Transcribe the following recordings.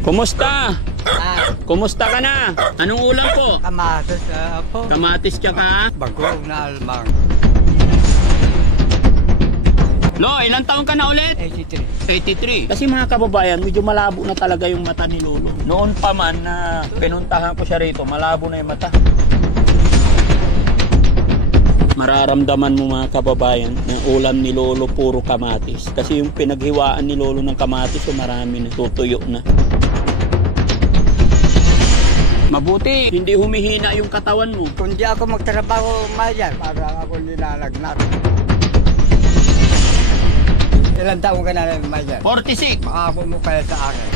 Kumusta? Kumusta ka na? Anong ulam po? Kamatis po. Kamatis ka ka? Bagong na almang. Lo, ilang taon ka na ulit? 83. 83. Kasi mga kababayan, medyo malabo na talaga yung mata ni Lolo. Noon pa man na pinuntahan ko siya rito, malabo na yung mata. Mararamdaman mo mga kababayan, yung ulam ni Lolo puro kamatis. Kasi yung pinaghiwaan ni Lolo ng kamatis, so marami na, tutuyo na. Mabuti, hindi humihina yung katawan mo. Kung di ako magtrabaho, Mayan, para ako nilalagnat. Ilang taon ka na, Mayan? 46. Makakapon mo kaya sa akin.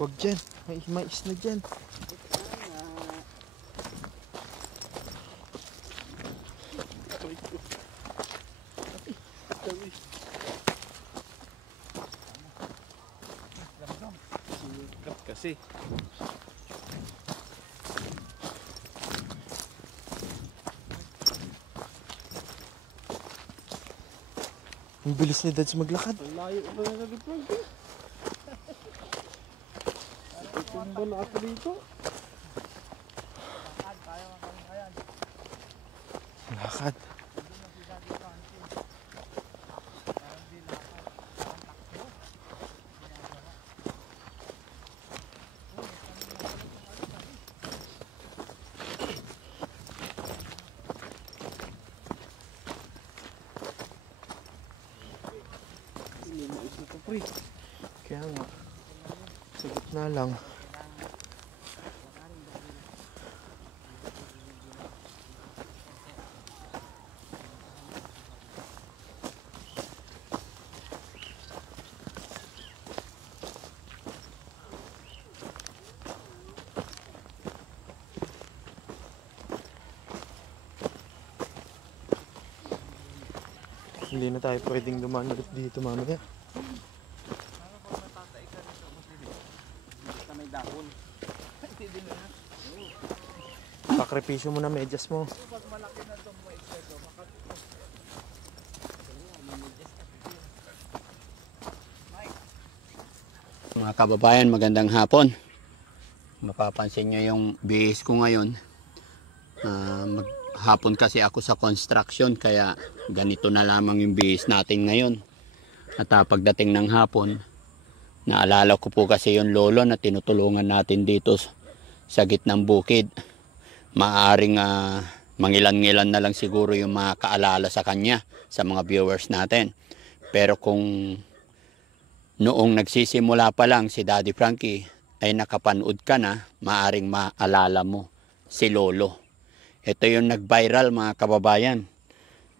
Huwag dyan, may mais na dyan. Sikat kasi. Ang bilis ni Dads maglakad. Ang layo pa na nalipag eh. Tumba na ako dito. Lakad. Kaya nga, sa gitna lang. Hindi na tayo pwedeng dumaan ulit dito mamaya. Sakripisyo mo na medyas mo. Mga kababayan, magandang hapon. Mapapansin nyo yung bihis ko ngayon. Hapon kasi ako sa construction, kaya ganito na lamang yung bihis natin ngayon. At pagdating ng hapon, naalala ko po kasi yung lolo na tinutulungan natin dito sa gitnang bukid. Maaring mangilan-ngilan na lang siguro yung makaalala sa kanya, sa mga viewers natin. Pero kung noong nagsisimula pa lang si Daddy Frankie ay nakapanood ka na, maaring maalala mo si Lolo. Ito yung nag-viral mga kababayan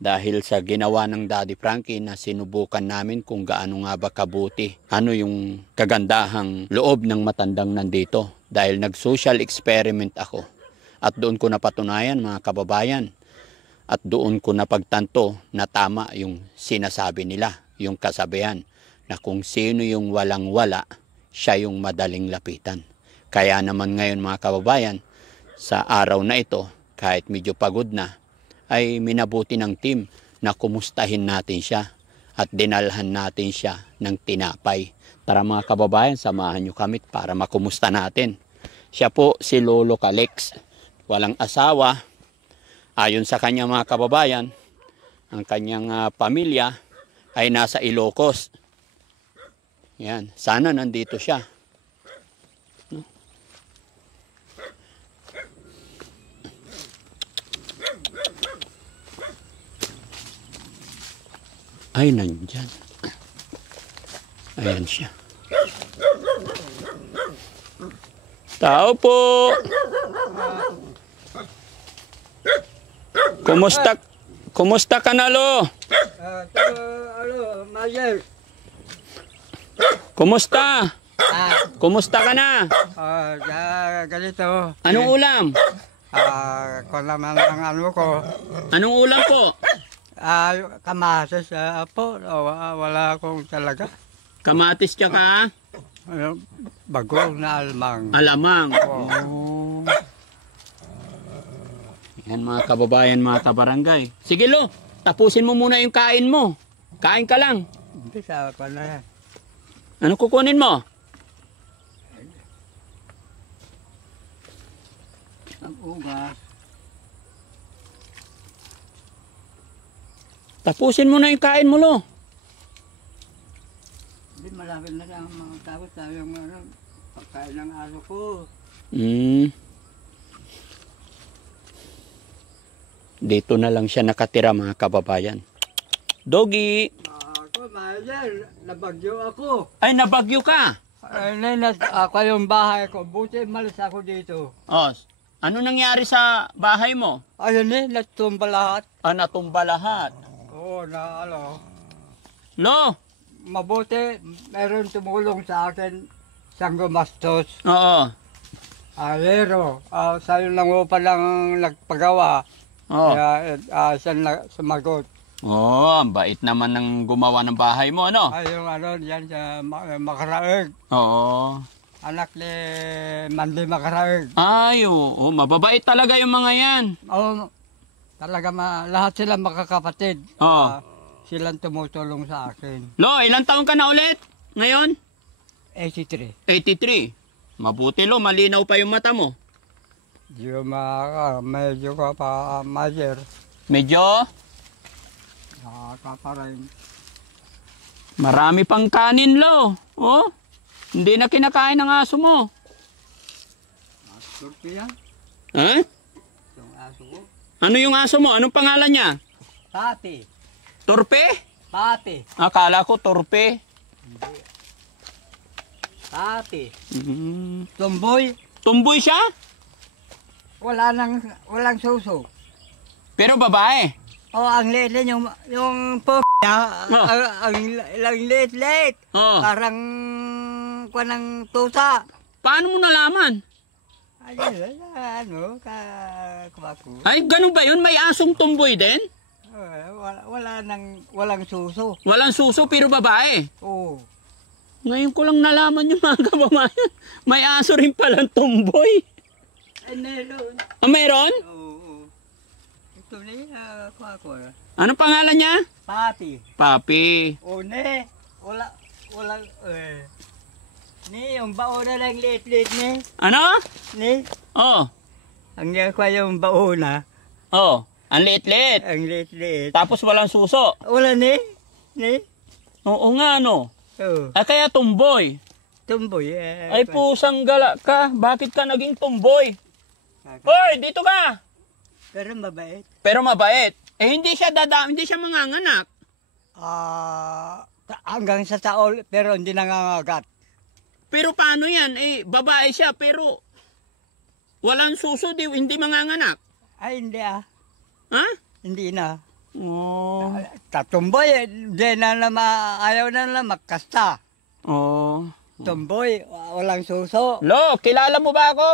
dahil sa ginawa ng Daddy Frankie na sinubukan namin kung gaano nga ba kabuti. Ano yung kagandahang loob ng matandang nandito dahil nag-social experiment ako. At doon ko napatunayan mga kababayan at doon ko napagtanto na tama yung sinasabi nila, yung kasabihan na kung sino yung walang-wala, siya yung madaling lapitan. Kaya naman ngayon mga kababayan, sa araw na ito, kahit medyo pagod na, ay minabuti ng team na kumustahin natin siya at dinalhan natin siya ng tinapay. Tara mga kababayan, samahan nyo kami para makumusta natin. Siya po si Lolo Kalex, walang asawa. Ayon sa kanya mga kababayan, ang kanyang pamilya ay nasa Ilocos. Yan, sana nandito siya. Ay, nandyan. Ayan siya. Tao po! Kumusta ka na, Lo? Mayer. Kumusta? Kumusta ka na? Ganito. Anong ulam? Kung naman ang ano ko. Anong ulam po? Kamatis po. Wala akong talaga. Kamatis tsaka Bagong na almang. alamang. Oh. Yan mga kababayan, mga kabarangay. Sige Lo, tapusin mo muna yung kain mo. Kain ka lang. Hindi sa ako na yan. Ano kukunin mo? Ang ugas. Tapusin mo na yung kain mo, Lo. Hindi malapit na lang mga tao sa yung pagkain ng aso ko. Dito na lang siya nakatira mga kababayan. Doggy! Ako, Mayer, nabagyo ako. Ay, nabagyo ka! Ako yung bahay ko. Buti malis ako dito. Oh, ano nangyari sa bahay mo? Ayun natumba lahat. Natumba lahat. Oo, Lo! mabuti, meron tumulong sa akin isang gumastos. Oo. Pero, sa'yo lang mo palang nagpagawa. Oo. Kaya siya sumagot. Ang bait naman ng gumawa ng bahay mo, ano? Ay, yung yan sa Makaraeg. Oo. Anak ni Mandy Makaraeg. Ay, oo. Mababait talaga yung mga yan. Oo, talaga lahat sila makakapatid. Oo. Silang tumutulong sa akin. Lo, ilang taon ka na ulit? Ngayon? 83. 83. Mabuti Lo, malinaw pa yung mata mo. Medyo ka pa, Mayer. Medyo? Nakakaparin. Marami pang kanin Lo. Oh, hindi na kinakain ng aso mo. Turki yan? Ha? Yung aso ko. Ano yung aso mo? Anong pangalan niya? Pati. Torpe? Pati. Akala ko torpe. Pati. Tumboy. Tumboy siya? Walang suso. Pero babae. Ang liit yung niya, ang liit. Oh. Parang ng tusa. Paano mo nalaman? Kumako. Ay, ganun ba yun? May asong tumboy din? Walang suso. Walang suso pero babae. Oo. Ngayon ko lang nalaman yung mga kababayan. May aso rin palang tumboy. Ay, meron. Meron? Oo. Ito niya, kumako. Anong pangalan niya? Pati. Papi. One. Walang, ni, yung baona lang liit-liit ni. Ano? Ni, Oh. ang niya ko yung baona. Oh. Ang liit-liit. Ang liit-liit. Tapos walang suso. Wala ni. Ni. Oo nga no. Oo. Kaya tumboy. Tumboy. Ay pusang gala ka. Bakit ka naging tumboy? Hoy, dito ka. Pero mabait. Pero mabait. Hindi siya manganganak. Hanggang sa taol, pero hindi nangangagat. Pero paano yan? Babae siya pero walang suso, hindi manganganak. Ay, hindi Ha? Hindi na. Oh. Tatumboy, ayaw na magkasta. Oh. Tumboy, walang suso. Lo, kilala mo ba ako?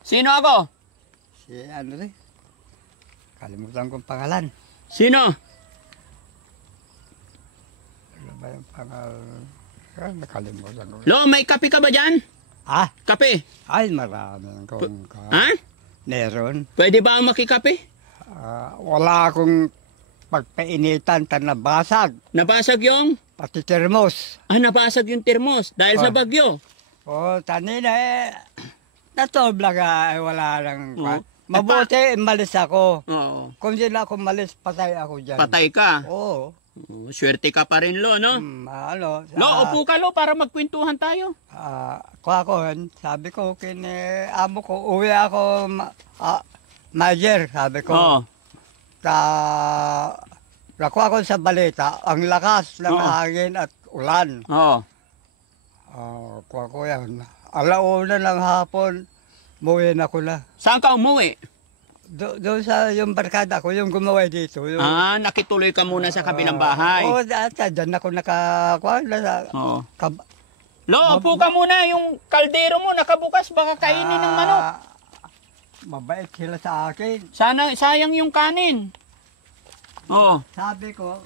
Sino ako? Si ano rin? Kalimutan kong pangalan. Sino? Ano ba yung pangalan? Nakalimutan ko. Lo, may kape ka ba dyan? Kape? Ay, marami kong Ha? meron. Pwede ba ang makikape? Wala akong pagpainitan nabasag. Nabasag yung? Pati termos. Nabasag yung termos dahil sa bagyo. Tanina natobla ka, wala lang. Mabuti, malis ako. Oo. Kung di na ako malis, patay ako dyan. Patay ka? Oo. Swerte ka pa rin, Lo, no? Lo, upo ka, Lo, para magkwentuhan tayo. Sabi ko, amo ko, uwi ako, Mayer, sabi ko. nakuha ko sa balita, ang lakas ng Oo. hangin at ulan. Oo. Kuha ko yan. Alauna ng hapon, muwi na ko na. Saan ka umuwi? Doon sa yung barkada ko, yung gumawa dito. Yung, Nakituloy ka muna sa kabilang bahay. Oo, dyan ako nakakuha na sa... Oo. Lo, upo ka muna. Yung kaldero mo nakabukas. Baka kainin ng manok. Mabait sila sa akin. Sayang yung kanin. Oo. Sabi ko,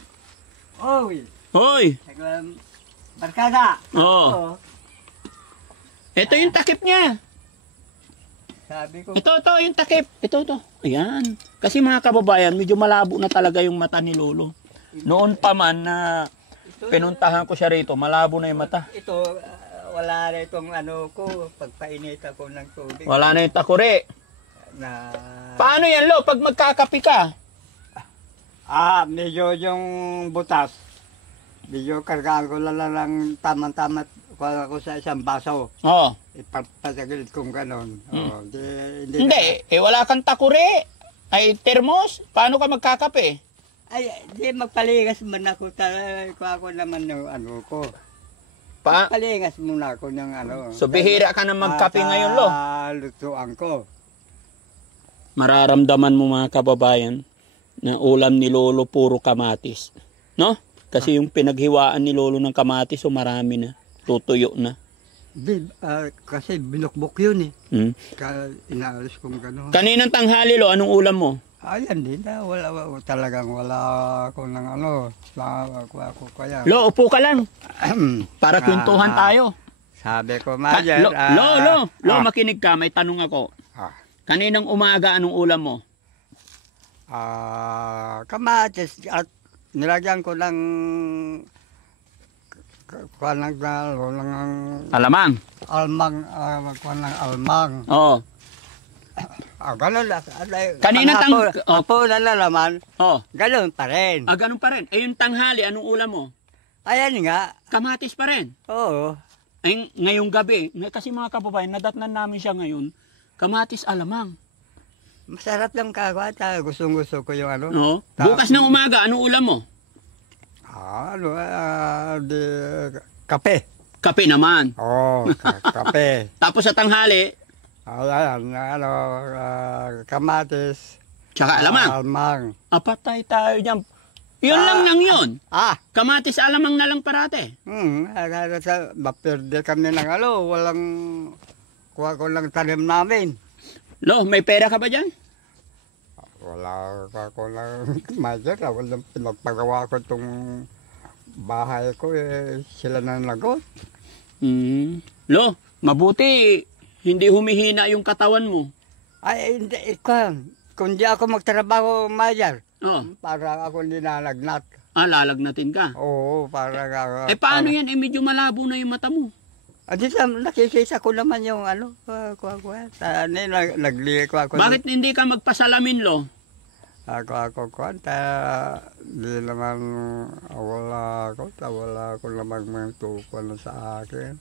oy, Hoy. barkada. Oo. Ito yung takip niya. Sabi ko, Ito, yung takip. Ito. Ayan. Kasi mga kababayan, medyo malabo na talaga yung mata ni Lolo. Noon pa man na pinuntahan ko siya rito, malabo na yung mata. ito, wala na itong ano ko, pagpainit ako ng tubig. Wala na yung takuri. Na, Paano yan, Lo? Pag magkakapi ka? medyo yung butas. Medyo kargaan ko lang tamang-tama ko sa isang baso. Oo. Ipapatagilid kong ganon. Hindi, wala kang takuri. Ay, termos. Paano ka magkakape? Ay, di magpaligas man ako. Ako naman yung ano ko. Palingas muna ako ng ano. So, bihira ka na magkape ngayon, Lo. Lutuan ko. Mararamdaman mo mga kababayan na ulam ni Lolo puro kamatis. No? Kasi yung pinaghiwaan ni Lolo ng kamatis, so marami na. Tutuyo na. Kasi binukbok yun eh. Hmm. Inaalis kong gano'n. Kaninang tanghali, Lo, anong ulam mo? Ayan din, talagang wala ako ng ano. Ako kaya. Lo, upo ka lang. Para kwentuhan tayo. Sabi ko, Mayer. Lo, makinig ka. May tanong ako. Kaninang umaga, anong ulam mo? Kamatis at nilagyan ko ng Alamang. almang. Oo. Ganun lang. Kanina Apo na naman, Oh. ganun pa rin. Ganun pa rin. Yung tanghali, anong ulam mo? Ayan nga. Kamatis pa rin. Oo. Ay, ngayong gabi, kasi mga kababayan, nadatnan namin siya ngayon, kamatis alamang. Masarap lang kagwata. Gustong-gusto ko yung ano. No? Bukas ng umaga, anong ulam mo? Kape. Kape naman. Oo, kape. Tapos sa tanghali, Ayan, kamatis. tsaka alamang. Almang. Apatay tayo dyan. Yun lang nang yun. Kamatis alamang na lang parate. Maperde kami ng ano, kuha ko lang tanim namin. Lo, may pera ka ba dyan? Wala ko lang, Mayer, walang pinagpagawa ko itong bahay ko, sila na nagot. Lo, mabuti, hindi humihina yung katawan mo. Ay, hindi, kung di ako magtrabaho, Mayer, Oh. para ako ninalagnat. Lalagnatin ka. Oo, para Paano yan? Medyo malabo na yung mata mo. Nakikita ko naman yung ano, naglihi ko ako. Bakit hindi ka magpasalamin, Lo? Ako, di naman, wala ko naman magtukuan sa akin.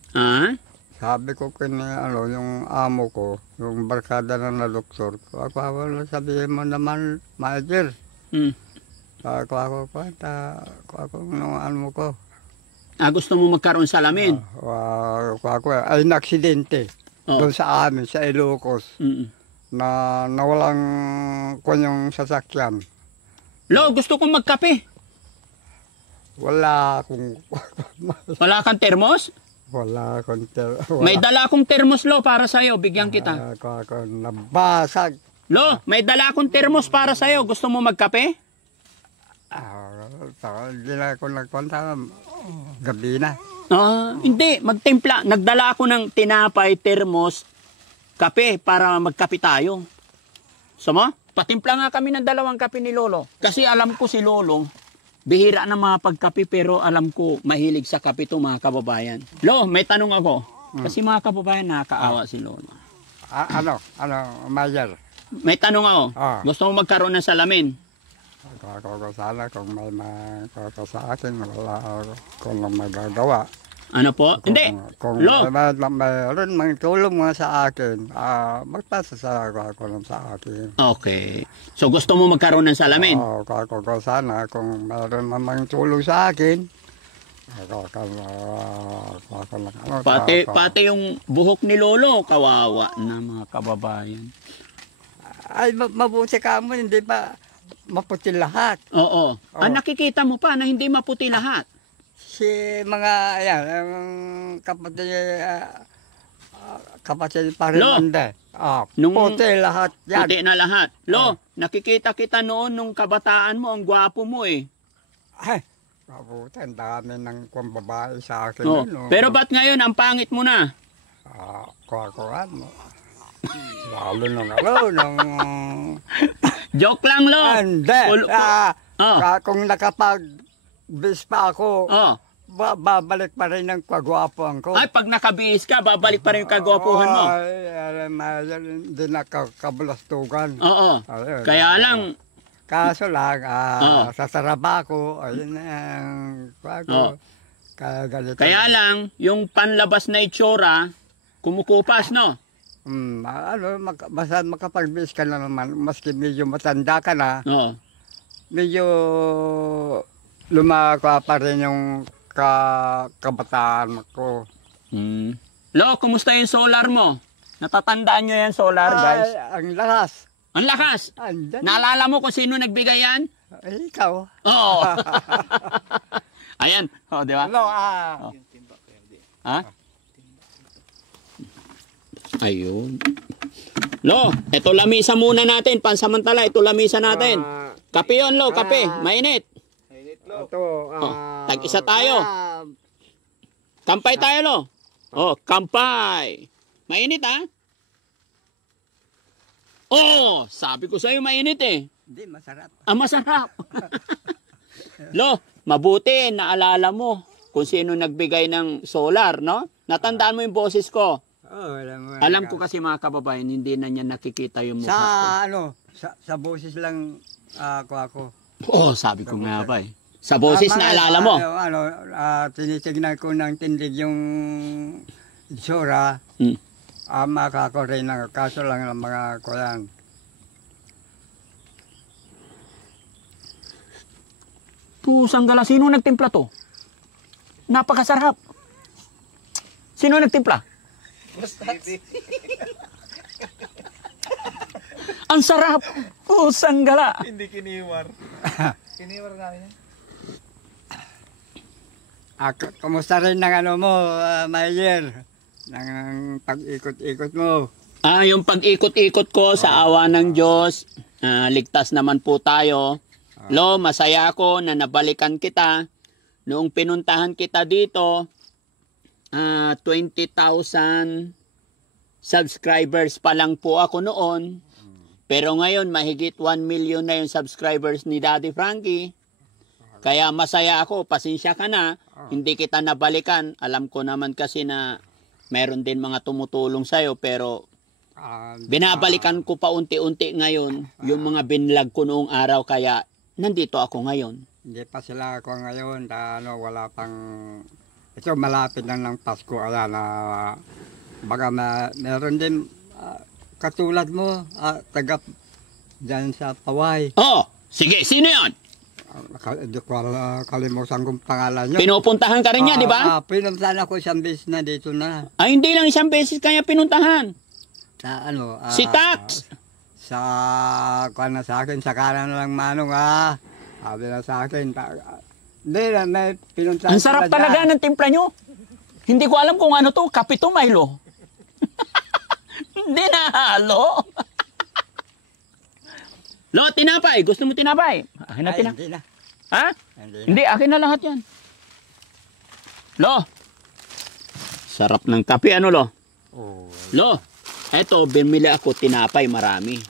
Sabi ko yung amo ko, yung barkada na doktor ko, ako sabihin mo naman, Mayer. Ako, nung amo ko. Gusto mo magkaroon salamin? Ay naksidente doon sa amin, sa Ilocos, na nawalang yung sasakyan. Lo, gusto kong magkape. Wala akong... Wala kang termos? Wala akong... May dala akong termos, Lo, para sa'yo. Bigyan kita. Ako nabasag. Lo, may dala akong termos para sa'yo. Gusto mo magkape? Hindi na ako nagpunta. Gabi na. Hindi, magtimpla. Nagdala ako ng tinapay, termos, kape para magkape tayo. Sama? Patimpla nga kami ng 2 kape ni Lolo. Kasi alam ko si Lolo, bihira na mga pagkape pero alam ko mahilig sa kape to mga kababayan. Lo, may tanong ako. Kasi mga kababayan nakakaawa si Lolo. Ano, Mayer? May tanong ako. Gusto mo magkaroon ng salamin? Ako sana kung may sa akin, wala ako lang magagawa. Ano po? Hindi. Kung Lo. mayroon mang tulong mga sa akin, magpasa sa ako lang sa akin. Okay. So gusto mo magkaroon ng salamin? Oo, ako sana kung mayroon mang tulong sa akin. Ako lang. Pati yung buhok ni Lolo, kawawa na mga kababayan. Ay, mabuti ka mo, hindi ba maputi lahat? Oo. Nakikita mo pa na hindi maputi lahat. Si mga, ayan, kapatid pa rin Lo. manda. Nung- Puti lahat yan. Puti na lahat. Lo, nakikita kita noon nung kabataan mo, ang gwapo mo eh. Ay, mabuti, ang dami ng kung babae sa akin. Oh. Yun, Pero ba't ngayon ang pangit mo na? kuha mo. Lalo nung Joke lang, Lo. hindi. Kung nakapag-bis pa ako, Oh. babalik pa rin ang kagwapuan ko. Ay, pag nakabihis ka, babalik pa rin yung kagwapuhan mo. Ay, hindi nakakabalastugan. Oo. Ayun. Kaya lang, Kaso lang, Oo. sa trabaho, ayun na ang Oo. kaya ganito. kaya lang, yung panlabas na itsura, kumukupas, no? Basta makapag-bis ka na naman, maski medyo matanda ka na, Oo. medyo lumaka pa rin yung kabataan ko. Lo, kumusta yung solar mo? Natatandaan nyo yan, solar, guys? Ay, ang lakas. Ang lakas! Andyan. Naalala mo kung sino nagbigay yan? Ay, ikaw. Oo. Ayan. O, di ba? Ano, Ha? Ayun. Lo, ito lamisa muna natin. Pansamantala, ito lamisa natin. Kape yun, Lo. Kape. Mainit. ito, tag-isa tayo. Kampay tayo, Lo. Oh, kampay. Mainit, ha? Oh, sabi ko sa'yo mainit eh. Hindi, masarap. Masarap. Lo, mabuti naalala mo kung sino nagbigay ng solar, no? Natandaan mo yung boses ko. Alam ko kasi mga kababayan, hindi na niya nakikita yung mukha ko. Sa boses lang ako. Oh, sabi ko nga ba eh. Sa boses naalala mo. Tinitignan ko ng tindig yung itsura. Makako rin ang kaso lang ng mga kuyan. Pusang gala, sino nagtimpla to? Napakasarap. Sino nagtimpla? Ang sarap. Pusang gala. Hindi kiniwar. Kiniwar nga niya. Kumusta rin ng ano mo, Mayer? Ng pag-ikot-ikot mo. Yung pag-ikot-ikot ko sa awa ng Diyos, ligtas naman po tayo. Lo, masaya ako na nabalikan kita. Noong pinuntahan kita dito, 20,000 subscribers pa lang po ako noon. Pero ngayon, mahigit 1 million na yung subscribers ni Daddy Frankie. Kaya masaya ako, pasensya ka na. Hindi kita nabalikan. Alam ko naman kasi na meron din mga tumutulong sa'yo, pero binabalikan ko pa unti-unti ngayon yung mga binlog ko noong araw, kaya nandito ako ngayon. Hindi pa sila ako ngayon, wala pang, ito malapit lang ng Pasko, baka meron din katulad mo, taga dyan sa Paway. Oh, sige, sino yon? Hindi ko kalimutan kong pangalan niya. Pinupuntahan ka rin niya, di ba? Pinuntahan ako isang beses na dito na. Hindi lang isang beses kaya pinuntahan. Si Tax. Sa akin, sa kanan lang manong sabi na sa akin. Hindi na, may pinuntahan. Ang sarap talaga ng timpla nyo. Hindi ko alam kung ano to, kape to, Milo. Hindi na halo. Lo, tinapay. Gusto mo tinapay? Akin na tinapay. Hindi na. Ha? Hindi, akin na lahat yan. Lo. Sarap ng kape, ano, Lo? Lo, eto, bumili ako tinapay, marami.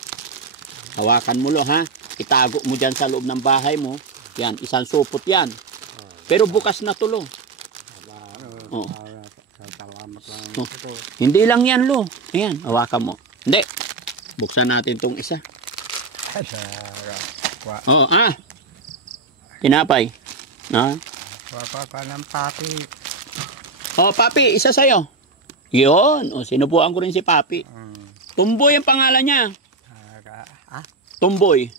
Hawakan mo, Lo, ha? Itago mo dyan sa loob ng bahay mo. Yan, isang supot yan. Pero bukas na to, Lo. Oh. Oh. Hindi lang yan, Lo. Ayan, hawakan mo. Hindi. Buksan natin tong isa. Oh, tinapay. Wapa ka ng pati. Oh, Papi, isa sa'yo. Yun. O, sinubuan ko rin si Papi. Tumboy ang pangalan niya. Tumboy.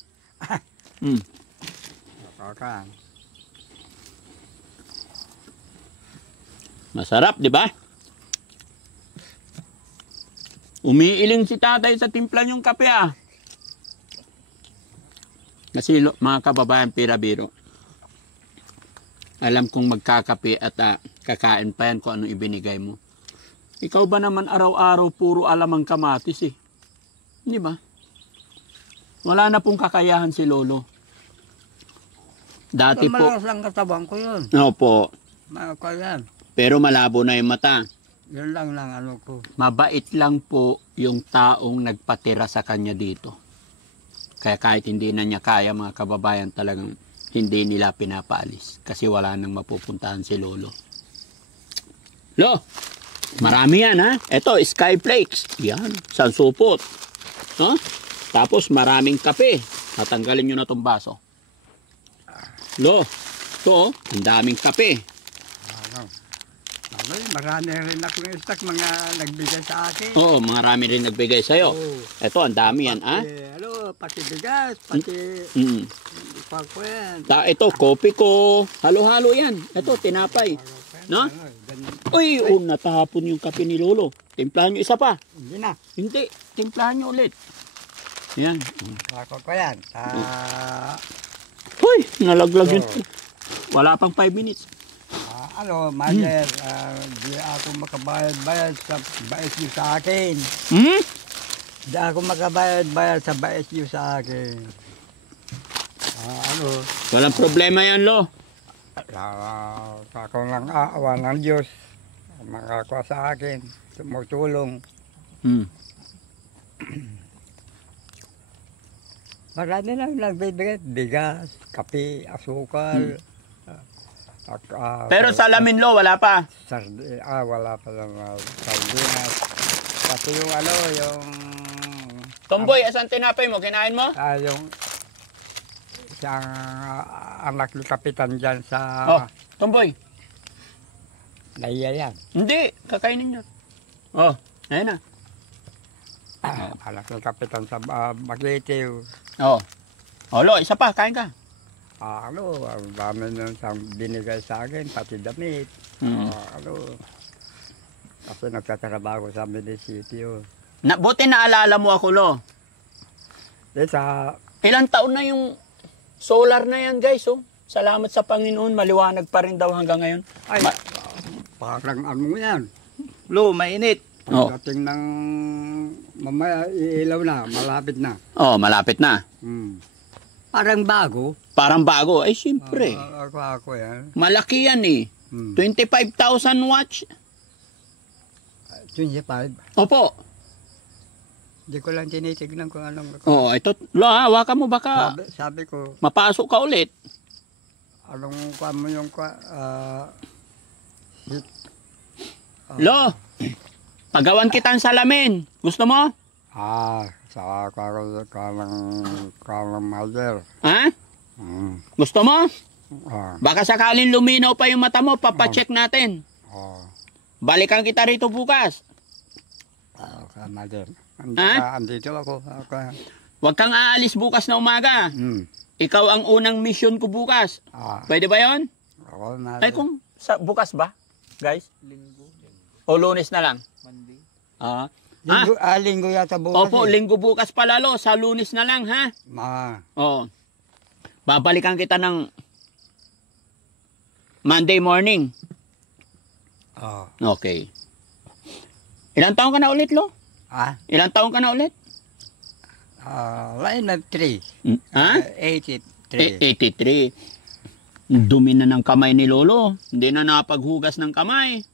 Hmm. Okay. Masarap, di ba? Umiiling si tatay sa timpla niyong kape ah. Kasi mga kababayan, pira-biro. Alam kong magkakape at kakain pa yan kung ano ibinigay mo. Ikaw ba naman araw-araw puro alamang kamatis eh. Di ba? Wala na pong kakayahan si Lolo. Dati po. Malakas lang katawan ko yun. Opo. Kaya, Pero malabo na yung mata. yun lang ano ko. Mabait lang po yung taong nagpatira sa kanya dito. Kaya kahit hindi na niya kaya, mga kababayan, talagang hindi nila pinapaalis. Kasi wala nang mapupuntahan si Lolo. Lo, marami yan ha. Ito, Skyflakes. Yan, sansupot. No? Tapos maraming kape. Tatanggalin nyo na itong baso. Lo, ito, ang daming kape. Marami rin akong stock mga nagbigay sa akin. Oo, marami rin nagbigay sa'yo. Ito, ang dami yan, ha? Pati bigas, pati pako yan. Ito, kopi ko. Halo-halo yan. Ito, tinapay. No? Uy, natapon yung kape ni Lolo. Timplahan nyo isa pa. Hindi na. Hindi, timplahan nyo ulit. Yan. Pako ko yan. Uy, nalaglag yun. Wala pang 5 minutes. Mother, di ako makabayad-bayad sa bait niyo sa akin. Di ako makabayad-bayad sa bait niyo sa akin. Walang problema yan, Lo. Ako lang aawa ng Diyos. Makakuha sa akin. Tumutulong. Marami lang nagbibigay. Bigas, kape, asukal. Pero sa lamin, Lo, wala pa. Wala pa lang sardinas. Kasi yung yung... Tomboy, asan tinapay mo? Kinain mo? Yung isang anak ni Kapitan dyan sa... Tomboy. Naiya yan. Hindi, kakainin niya. Ayun na. Anak ni Kapitan sa Bagitiw. Lo, isa pa, kain ka. Ang dami nung binigay sa akin, pati damit. Kasi nagtatrabaho sa munisipyo. Buti naalala mo ako, Lo. Ilang taon na yung solar na yan, guys, oh. Salamat sa Panginoon, maliwanag pa rin daw hanggang ngayon. Parang ano yan. Lo, mainit. Pagdating ng mamaya, iilaw na, malapit na. Malapit na. Parang bago. Parang bago. Ay, siyempre. Ako yan. Malaki yan eh. 25,000 watts. 25? Opo. Hindi ko lang tinitignan kung anong... Ito. Lo, hawakan mo baka. Sabi ko... Mapasok ka ulit. Anong kuha mo yung... Lo, pagawan kitang salamin. Gusto mo? Sa kalang mother. Ha? Gusto mo? Baka sakaling luminaw pa yung mata mo, papacheck natin. Balikan kita rito bukas. Mother. Andito ako. Huwag kang aalis bukas na umaga. Ikaw ang unang mission ko bukas. Pwede ba yon? Ay, kung bukas ba, guys? O Lunes na lang? Monday. Linggo yata bukas. Opo, linggo bukas pala, Lo. Sa Lunes na lang, ha? Babalikan kita ng Monday morning. Okay. Ilang taon ka na ulit, Lo? Ilang taon ka na ulit? Line of 3. 83. Dumi na ng kamay ni Lolo. Hindi na napaghugas ng kamay.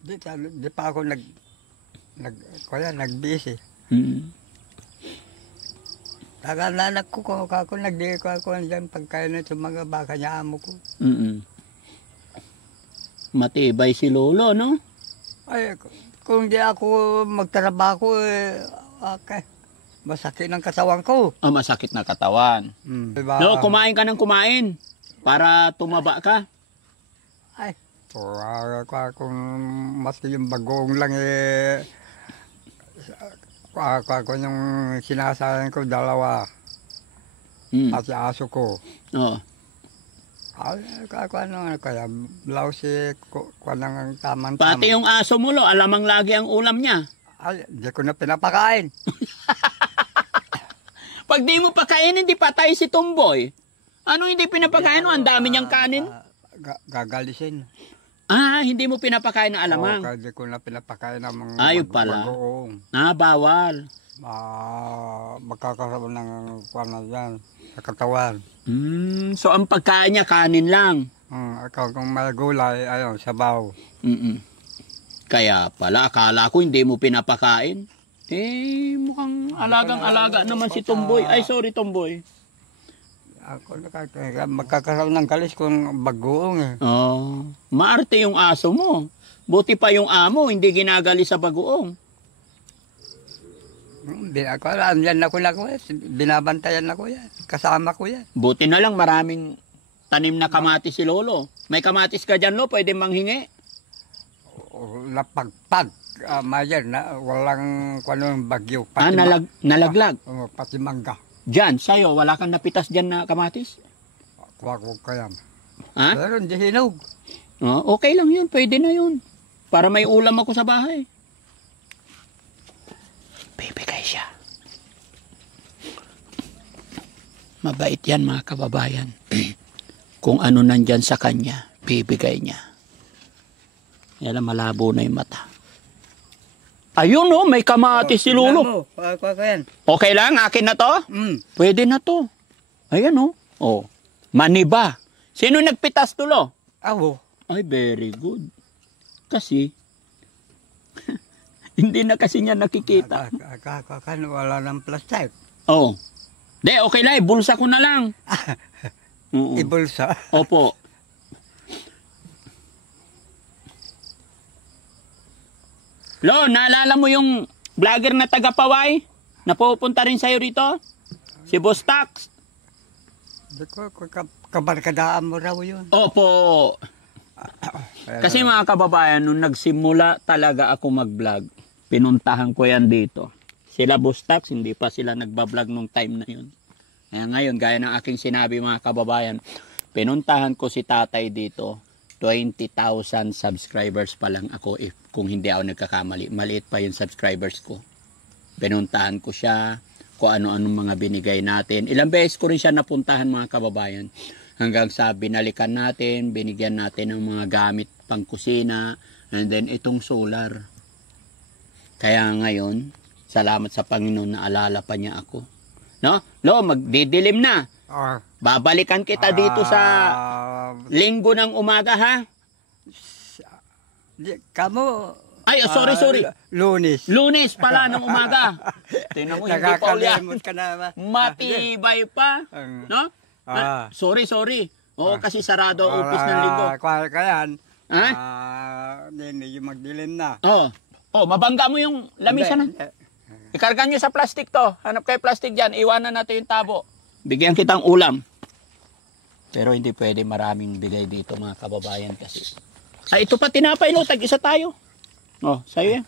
Di pa ako nag-busy. Tagalanak ko ako nagdi ko ako diyan pagkain sa mga baka niya amo ko. Matibay si Lolo, no? Ay, kung di ako magtrabaho masakit ang katawan ko. Masakit na katawan. Diba? No, kumain ka ng kumain para tumaba ka. Ay, Opo, kung maski yung bagoong lang kung yung sinasayang ko, dalawa, pati aso ko. Oo. Ano kaya, blouse ko ng tamang-tama. Pati yung aso mo, lo, alamang lagi ang ulam niya. Ay, hindi ko na pinapakain. Pag di mo pakain, hindi patay si Tumboy. Ano hindi pinapakain mo? Ang dami niyang kanin. Gagalisin. Hindi mo pinapakain ng alamang. Hindi ko na pinapakain ng mga Ayun pala. bagoong. Bawal. Magkakaroon ng yan, sa katawan. So ang pagkain niya, kanin lang. Kung may gulay, ayun, sabaw. Kaya pala, akala ko hindi mo pinapakain. Mukhang alagang-alaga naman si Tumboy. Ay, sorry Tumboy. Ako magkakaroon ng kalis kung bagoong Maarte yung aso mo. Buti pa yung amo, hindi ginagali sa bagoong. Yan ako na ko, binabantayan ako yan. Kasama ko yan. Buti na lang maraming tanim na kamatis si Lolo. May kamatis ka dyan, lo, pwede manghingi. Lapagpag, Mayer, na walang bagyo. Nalaglag. Pati mangga. Diyan, sa'yo, wala kang napitas dyan na kamatis? Kuwag kaya. Ha? Pero hindi hinog. Okay lang yun, pwede na yun. Para may ulam ako sa bahay. Bibigay siya. Mabait yan mga kababayan. Kung ano nandyan sa kanya, bibigay niya. Yan lang, malabo na yung mata. Ayun may kamatis si Lolo. Okay lang, akin na to? Pwede na to. Ayan maniba. Sino nagpitas to, Lo? Ako. Ay, very good. Kasi, hindi na kasi niya nakikita. Wala ng plastic. Okay lang, ibulsa ko na lang. Ibulsa? Opo. Lo, naalala mo yung vlogger na taga-Paway? Na pupunta rin sa'yo rito? Si Boss Tax? Kabarkadaan mo raw yun. Opo. Kasi mga kababayan, nung nagsimula talaga ako mag-vlog, pinuntahan ko yan dito. Sila Boss Tax, hindi pa sila nagbablog nung time na yun. Kaya ngayon, gaya ng aking sinabi mga kababayan, pinuntahan ko si tatay dito. 20,000 subscribers pa lang ako kung hindi ako nagkakamali. Maliit pa yung subscribers ko. Pinuntahan ko siya, kung ano-anong mga binigay natin. Ilang beses ko rin siya napuntahan mga kababayan. Hanggang sa binalikan natin, binigyan natin ng mga gamit pang kusina, and then itong solar. Kaya ngayon, salamat sa Panginoon na alala pa niya ako. No? Lo, magdidilim na. Babalikan kita dito sa linggo ng umaga, ha? Kamu... Ay, sorry. Lunes pala ng umaga. Tingnan mo, hindi pa ulit. Matibay pa. No? Sorry. Kasi sarado ang upis ng linggo. Kaya, yung magdilim na. Mabangga mo yung lamisa na. Ikarga nyo sa plastic to. Hanap kayo plastic dyan. Iwanan natin yung tabo. Bigyan kitang ulam. Pero hindi pwede maraming bigay dito mga kababayan kasi. Ito pa tinapay, Lo. Tag-isa tayo. Sa'yo yan.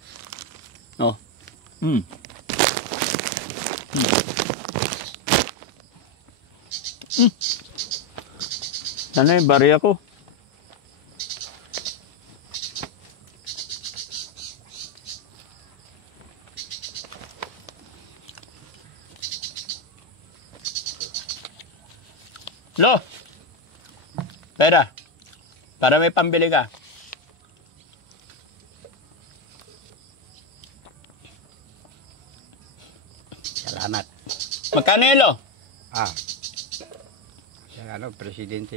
Sana yung bariya ko. Lo, pera, para may pambili ka. Salamat. Magkano yun, Lo? Presidente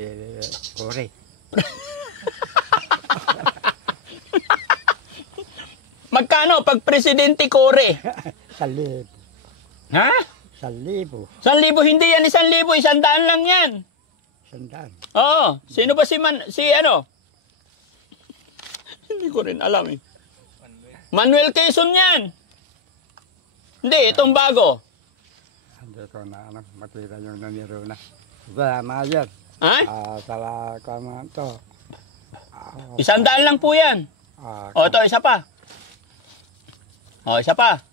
Cory. Magkano pag Presidente Cory? 1,000. Ha? 1,000. 1,000, hindi yan 1,000, 100 lang yan. 100. Oo. Sino ba si Hindi ko rin alam eh. Manuel Quezon yan. Hindi, itong bago. Hindi ko na matira yung naniro na. Mayer. Ha? Sala ka man to. 100 lang po yan. O, ito, isa pa. O, isa pa.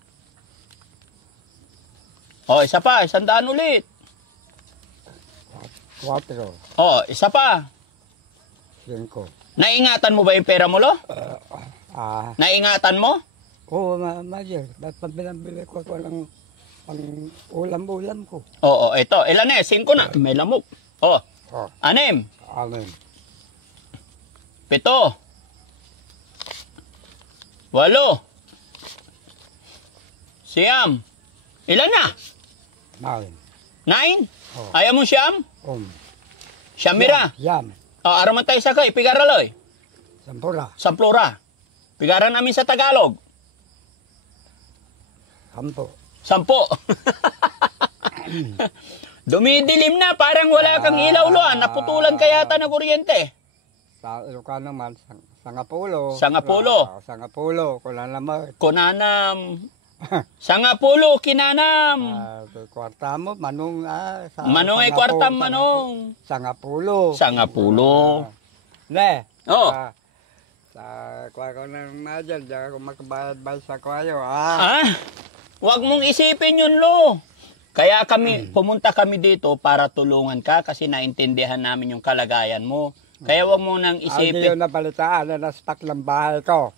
O, isa pa. 100 ulit. 4, O, isa pa. 5. Naingatan mo ba yung pera mo, lo? Naingatan mo? Oo, Majer. Ba't pag binabili ko walang pang ulam-ulam ko? Oo, ito. Ilan na 5 na. May lamok. O, 6. 6. 7. 8. Siyam. Ilan na? 9. 9? Oh. Ayaw mo siyam? Siyamira. Yam. O, araman tayo sa kay. Pigaraloy. Sampura. Samplura. Pigaran namin sa Tagalog. 10. 10. Dumidilim na. Parang wala kang ilaw, lo. Naputulan ka yata ng kuryente. Sa Ilocano naman, Sangapulo. Sangapulo. Sangapulo, Kulanamay. Kunanam. Sangapulo, kinanam. Kwarta mo, Manong. Manong ay kwartam, Manong. Sangapulo. Sangapulo. Ne. Oo. Sa kwa ko ng Majer, diyan ako makabayad-bayad sa kwayo. Huwag mong isipin yun, lo. Kaya pumunta kami dito para tulungan ka kasi naintindihan namin yung kalagayan mo. Kaya huwag mo nang Hindi isipin. yun nabalitaan na naspak ng bahay ko.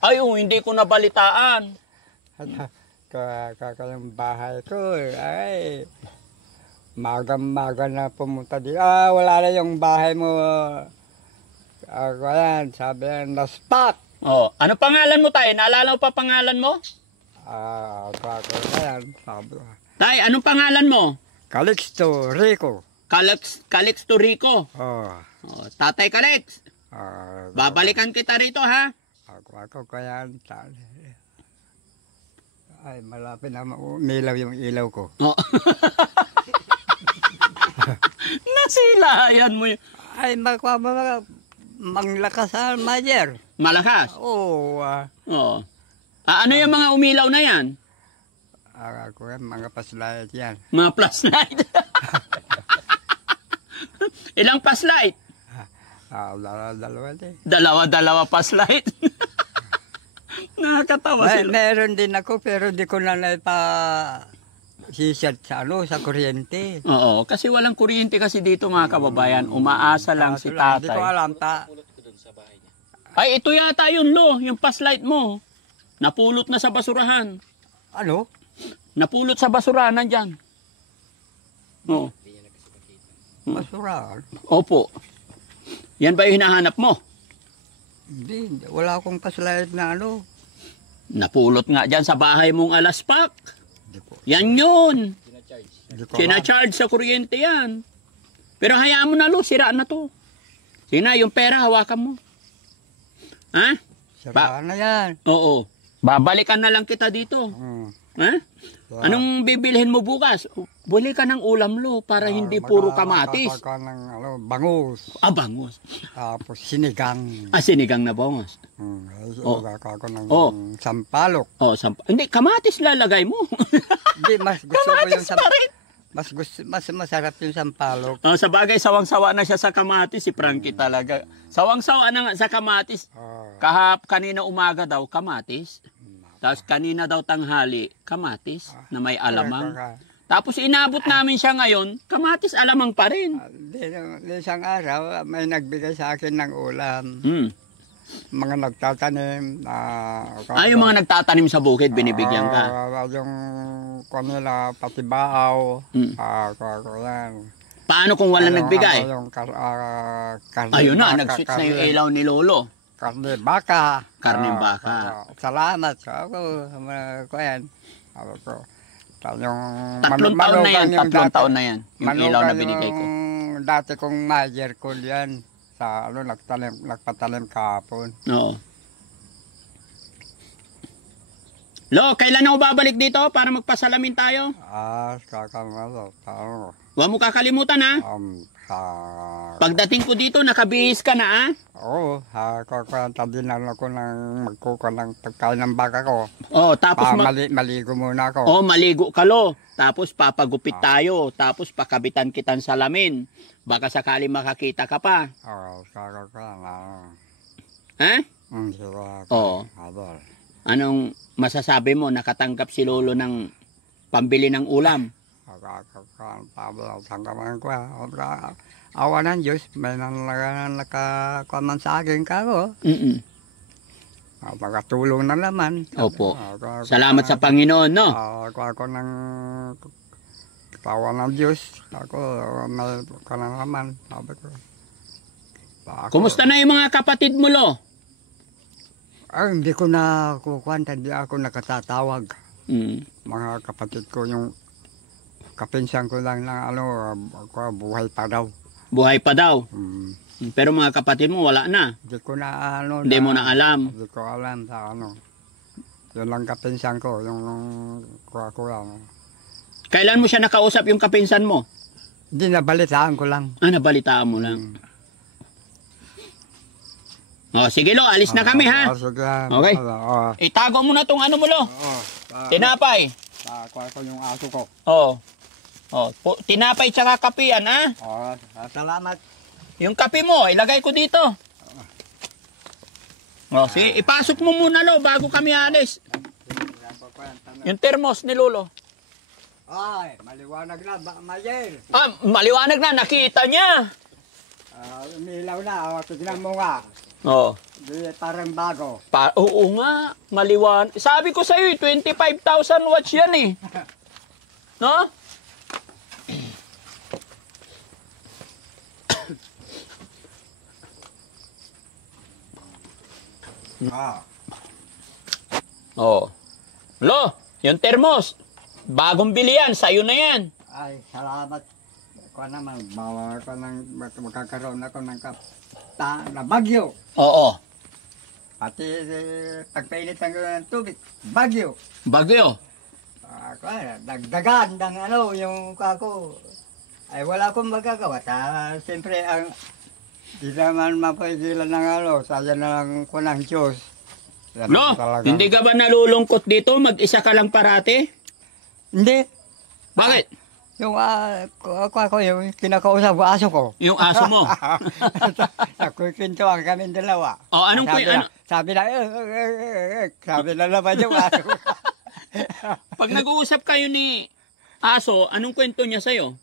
Ay, hindi ko nabalitaan. Yung bahay ko, ay, maga-maga na pumunta dito. Wala na yung bahay mo. Ako yan, sabi yan, naspak. Ano pangalan mo, tay? Naalala mo pa pangalan mo? Ako na yan, sabi ko. Tay, anong pangalan mo? Calixto Rico. Calixto Rico. Tatay Calix. Babalikan kita rito, ha? Ako kaya, ay, malapit na umilaw yung ilaw ko. Nasilayan mo yun. Ay, manglakas sa Majer. Malakas? Oo. Ano yung mga umilaw na yan? Ako yan, mga paslayat yan. Mga flashlight. Ilang flashlight? Dalawa din. Dalawa flashlight. Nakakatawa sila. Meron din ako pero di ko na sisat sa sa kuryente. Oo, kasi walang kuryente kasi dito mga kababayan. Umaasa lang si tatay. Hindi ko alam Ay, ito yata yun, lo. Yung flashlight mo. Napulot na sa basurahan. Ano? Napulot sa basurahan, nandyan. Oo. Basurahan? Opo. Yan ba yung hinahanap mo? Hindi, wala akong paslayat na Napulot nga dyan sa bahay mong alaspak. Yan yun. Sinacharge sa kuryente yan. Pero hayaan mo na, lo. Siraan na to. Sige na, yung pera, hawakan mo. Ha? Siraan na yan. Oo. Babalikan na lang kita dito. Ha? Anong bibilhin mo bukas? Buli ka ng ulam, lo, para hindi puro kamatis. Ka ng bangus. Bangus. Tapos sinigang. Sinigang na bangus. Ako ng sampalok. Hindi, kamatis lalagay mo. Hindi, mas gusto ko yung sampalok. Mas masarap yung sampalok. Sa bagay, sawang-sawa na siya sa kamatis, si Frankie talaga. Sawang-sawa na nga sa kamatis. Kanina umaga daw, kamatis. Tapos kanina daw tanghali, kamatis na may alamang. Tapos inabot namin siya ngayon, kamatis alamang pa rin. Isang araw, may nagbigay sa akin ng ulam. Mga nagtatanim. Yung mga nagtatanim sa bukid, binibigyan ka? Yung kanila, pati baaw. Yan. Paano kung wala nagbigay? Ayun na, nag-switch na yung ilaw ni Lolo. Karne baka. Karne baka. Salamat. Ako, yan. Tatlong taon na yan. Yung ilaw na binigay ko. Dati kong Majer ko yan. Sa nagpatalim kahapon. Oo. Lo, kailan ako babalik dito para magpasalamin tayo? Kakamalo, tao. Huwag mo kakalimutan ha. Sa... Pagdating ko dito, nakabihis ka na ha. Oo, tabi na ako ng magkuka ng pagkain ng baka ko. Oh, tapos Maligo muna ako. oh, maligo ka lo. Tapos papagupit tayo. Tapos pakabitan kitan salamin. Baka sakali makakita ka pa. Oo, kakakan. Ha? Sila Oo. Adol. Anong masasabi mo? Nakatanggap si Lolo ng pambili ng ulam. Kakakan, tabla, tanggaman ko. Awa ng Diyos, may nakakuman sa akin kako. Pagkatulong na naman. Opo. Salamat sa Panginoon, no? Ako ng tawa ng Diyos. Ako, may ka na naman. Sabi ko. Kumusta na yung mga kapatid mo, Lo? Ay, hindi ko na kukuhan, hindi ako nakatatawag. Mga kapatid ko, yung kapinsan ko lang na buhay pa daw. Buhay pa daw? Pero mga kapatid mo, wala na? Hindi ko na Hindi mo na alam? Hindi ko alam sa Yun lang kapinsan ko, yung kuha ko lang. Kailan mo siya nakausap yung kapinsan mo? Hindi, nabalitaan ko lang. Nabalitaan mo lang. Oh, sige Lo, alis na kami ha. Sige. Okay. Itago mo na tong ano mo Lo. Tinapay. Kuha ko yung aso ko. Oh. Tinapay tsaka kape yan ha. Salamat. Yung kape mo, ilagay ko dito. Oh, sige, ipasok mo muna Lo bago kami alis. Yung termos ni Lolo. Ay, maliwanag na, Mayer. Maliwanag na, nakita niya. Umilaw na, tignan mo nga. Oh. Parang bago. Oo nga, maliwan. Sabi ko sa iyo, 25,000 watts yan eh. No? Oh. Lo, yung termos. Bagong bili yan, sa'yo na yan. Ay, salamat. Ako naman, magkakaroon ako ng na bagyo. Oo. Pati pagpainit ng tubig, bagyo. Bagyo? Dagdagan ng yung kako. Ay wala akong magagawa. Siyempre, di naman mapagilan ng saya na lang ko ng Diyos. No, hindi ka ba nalulungkot dito? Mag-isa ka lang parati? Hindi. Bakit? Yung yung kinakausap ko, aso ko. Yung aso mo? Nakukintuan kami dalawa. Anong sabi na naman yung aso ko. Pag nag-uusap kayo ni aso, anong kwento niya sa'yo?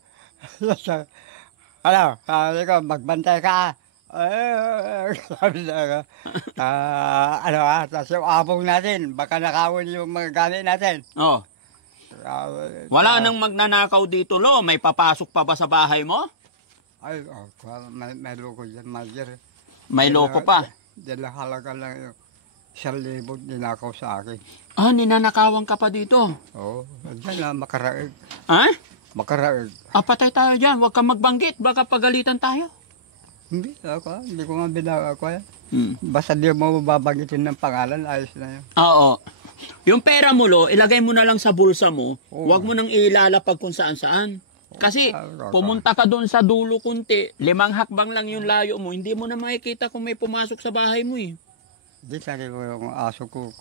Sabi ko, magbantay ka. Sabi na tapos yung abong natin, baka nakawin yung mga gamit natin. Wala nang magnanakaw dito, Lo. May papasok pa ba sa bahay mo? Ay, may loko dyan, Majer. May loko pa? Dala halaga lang yung 1,000 ninakaw sa akin. Ninanakawan ka pa dito? Oo, dyan lang, makaraig. Makaraig. Patay tayo dyan. Huwag kang magbanggit. Baka pagalitan tayo. Hindi ko nga binako yan. Basta di mo babanggitin ng pangalan, ayos na yun. Oo. Yung pera mo, Lo, ilagay mo na lang sa bulsa mo. Huwag mo nang ilalapag kung saan-saan. Kasi pumunta ka doon sa dulo kunti, 5 hakbang lang yung layo mo, hindi mo na makikita kung may pumasok sa bahay mo eh. Di sabi ko yung aso ko,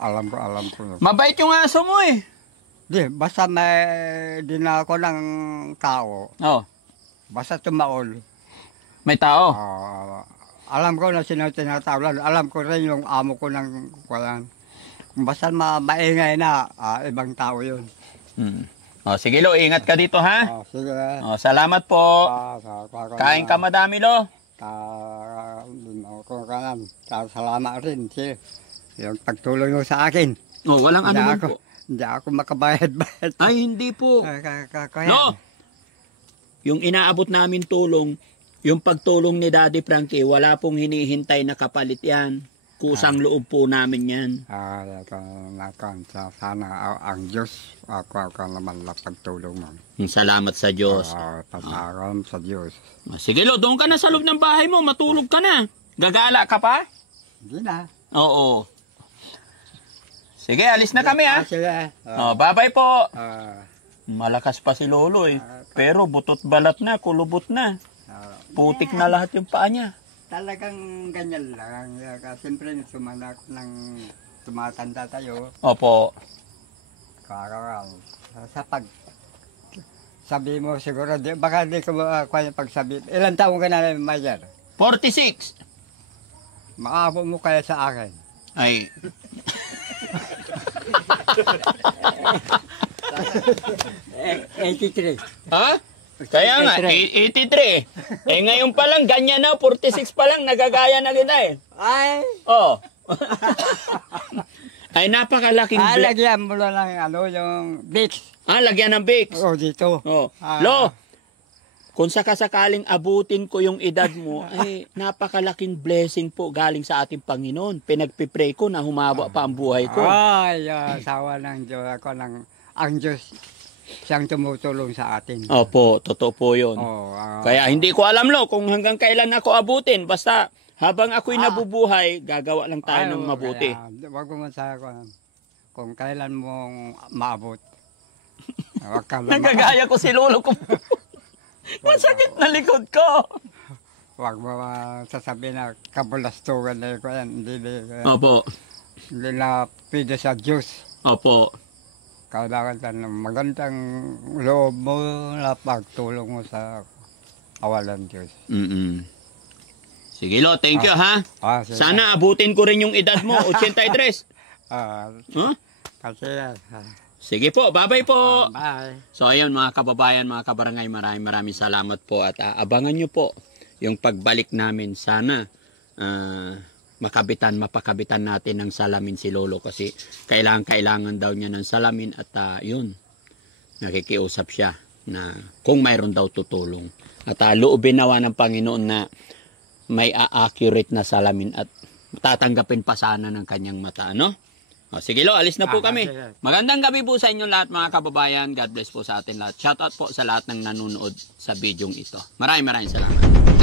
alam ko. Mabait yung aso mo eh. Di, basta may dinako ng tao. Basta tumaol. May tao? Alam ko na tinatawlan. Alam ko rin yung amo ko ng kuyan. Basta maingay na, ibang tao yun. Sige Lo, ingat ka dito ha. Sige. Salamat po. Kain ka madami Lo. Salamat rin. Yung pagtulong mo sa akin. Walang anuman po. Hindi ako makabayad-bayad. Ay, hindi po. No. Yung inaabot namin tulong, yung pagtulong ni Daddy Frankie, wala pong hinihintay na kapalit yan. Kusang loob po namin yan. Sana ang Diyos, ako naman na pagtulong mo. Salamat sa Diyos. Pataram sa Diyos. Sige Lo, doon ka na sa loob ng bahay mo, matulog ka na. Gagala ka pa? Hindi na. Oo. Sige, alis na kami ha. Sige. Oh, bye-bye po. Ah, Malakas pa si Lolo eh. Pero butot balat na, kulubot na. Putik na lahat yung paa niya. talagang ganyan lang. Siyempre, sumanak ng tumatanda tayo. Opo. Kakaral. Sa pag sabi mo siguro, baka di ko kaya pagsabi. Ilan taong ka na, Mayor? 46. Maabot mo kaya sa akin? Ay. 83. Ha? Kaya nga, 83. Eh ngayon pa lang, ganyan na, 46 pa lang, nagagaya na kita eh. Ay! Oh. Ay, napakalaking Lagyan mo lang ng yung Vicks. lagyan ng Vicks. Oo, dito. Oh. Lo, kung sakasakaling abutin ko yung edad mo, ay napakalaking blessing po galing sa ating Panginoon. Pinagpipray ko na humaba pa ang buhay ko. Ay, sawa ng Diyos. Ang Diyos, siyang tumutulong sa atin. Opo, totoo po yun. Oh, Kaya hindi ko alam lo kung hanggang kailan ako abutin. Basta habang ako'y nabubuhay, gagawa lang tayo ng mabuti. Huwag mo sa kung kailan mong maabot. Huwag ka Nagagaya ko si lolo ko. Masakit na likod ko. Huwag mo sasabihin na kabulastugan na ko yan. Opo. Hindi na pwede sa Diyos. Opo. Kailangan ka ng magandang loob mo na pagtulong mo sa awalan Diyos. Sige lo, thank you ha. Sige. Sana abutin ko rin yung edad mo, 83. Huh? Kasi Sige po, bye-bye po. bye. So ayun mga kababayan, mga kabarangay, maraming salamat po at abangan nyo po yung pagbalik namin. Sana mapakabitan natin ng salamin si Lolo kasi kailangan daw niya ng salamin at yun, nakikiusap siya na kung mayroon daw tutulong. At loobin nawa ng Panginoon na may accurate na salamin at tatanggapin pa sana ng kanyang mata, no? O, sige lo, alis na po kami. Sige. Magandang gabi po sa inyo lahat mga kababayan. God bless po sa atin lahat. Shout out po sa lahat ng nanonood sa bidyong ito. Maraming salamat.